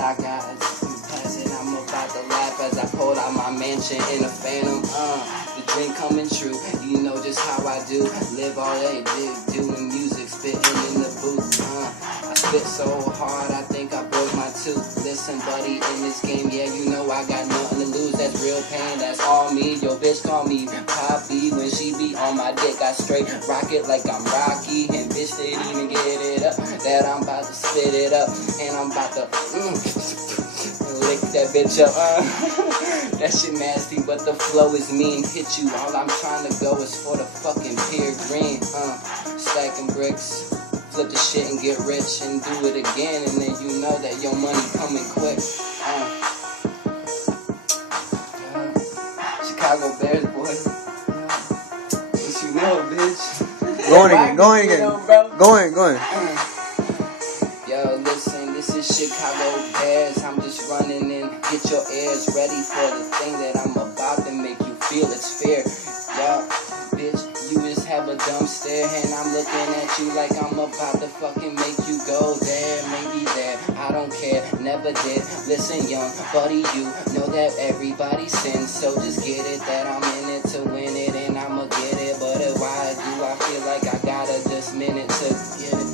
I got passing. I'm about to laugh as I pulled out my mansion in a phantom. The dream coming true. You know just how I do. Live all day, doing music, spitting in the booth. I spit so hard, I think I broke my tooth. Listen, buddy, in this game, yeah, you know I got nothing to lose. That's real pain, that's all me. Yo, bitch, call me Poppy when she be on my dick. I straight rock it like I'm Rocky, and bitch didn't even get it up. That I'm about to spit it up, and I'm about to lick that bitch up. That shit nasty, but the flow is mean. Hit you, all I'm trying to go is for the fucking peer green. Stacking bricks, flip the shit and get rich, and do it again, and then you know that your money coming quick. Chicago Bears, boy. What you know, bitch? Going again. Yo, listen, this is Chicago Bears. I'm just running in. Get your ears ready for the thing that I'm about to make you feel it's fair. Yo, bitch, you just have a dumb stare, and I'm looking at you like I'm about to fucking make you go there, maybe there. I don't care, never did. Listen, young buddy, you know that everybody sins, so just get it that I'm in it to win it, and I'ma get it. But why do I feel like I gotta just minute to get it?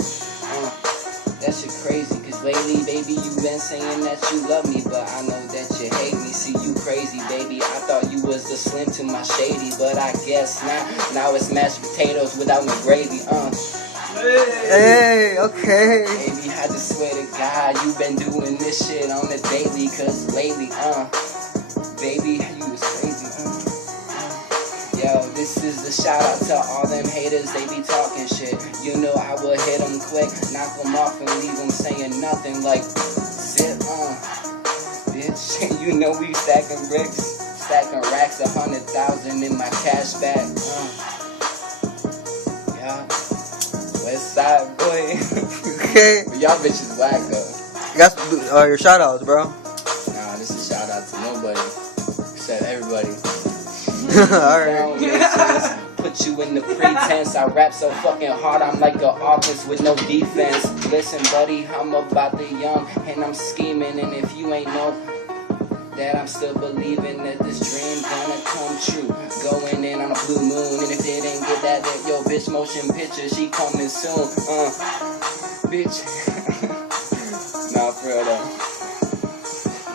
That shit crazy, cause lately, baby, you been saying that you love me, but I know that you hate me. See, you crazy, baby. I thought you was the Slim to my Shady, but I guess not. Now it's mashed potatoes without no gravy. Hey, okay. Baby, I just swear to God, you been doing this shit on the daily, cause lately, baby, you was crazy, Yo, this is the shout out to all them haters, they be talking shit. You know I will hit them quick, knock them off and leave them saying nothing like, zip, bitch. You know we stacking bricks, stacking racks, 100,000 in my cash bag, yeah. West side boy. Okay. But y'all bitches whack though. You got your shout outs, bro. Nah, this is a shout out to nobody except everybody. Alright. Put you in the pretense. I rap so fucking hard, I'm like an offense with no defense. Listen, buddy, I'm about the young and I'm scheming, and if you ain't know that I'm still believing that this dream gonna come true. Going in on a blue moon, and if it ain't get that, yo, bitch, motion picture, she coming soon. Bitch. Nah, for real though.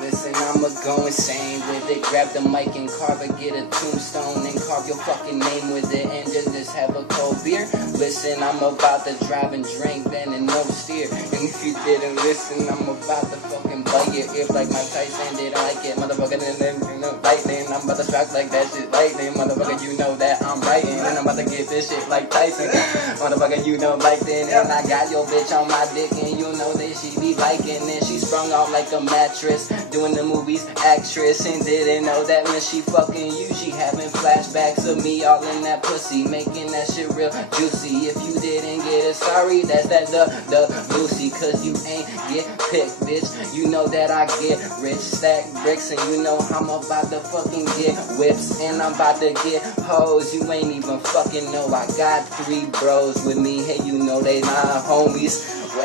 Listen, I'ma go insane with it. Grab the mic and carve it, get a tombstone and carve your fucking name with it, and just have a cold beer. Listen, I'm about to drive and drink, then and no steer. And if you didn't listen, I'm about to fucking bite your ear like Mike Tyson didn't like it, motherfucker. And then you know lightning, I'm about to strike like that shit lightning, motherfucker. You know that I'm writing, and I'm about to get this shit like Tyson, motherfucker. You know like then, and I got your bitch on my dick, and you know that she be liking it. She sprung out like a mattress, doing the movies actress, and didn't know that when she fucking you, she having flashbacks of me all in that pussy, making that shit real juicy. If you didn't get it, sorry, that's that the Lucy, cause you ain't get picked, bitch. You know that I get rich, stack bricks, and you know I'm about to fucking get whips, and I'm about to get hoes. You ain't even fucking know I got 3 bros with me, hey, you know they my homies.